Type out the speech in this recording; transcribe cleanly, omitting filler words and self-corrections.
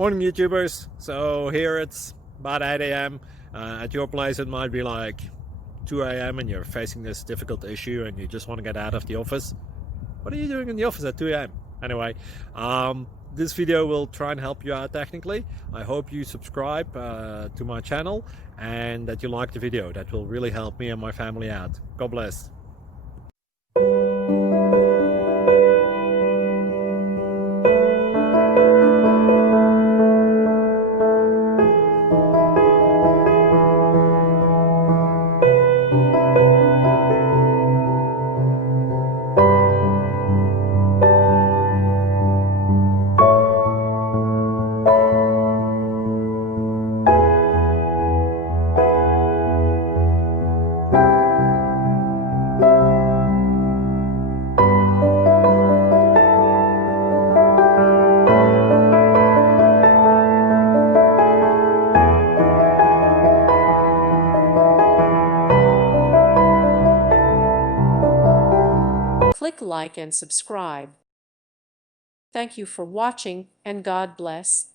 Morning YouTubers. So here it's about 8 a.m. At your place it might be like 2 a.m. and you're facing this difficult issue and you just want to get out of the office. What are you doing in the office at 2 a.m.? Anyway, this video will try and help you out technically. I hope you subscribe to my channel and that you like the video. That will really help me and my family out. God bless. Click like and subscribe. Thank you for watching, and God bless.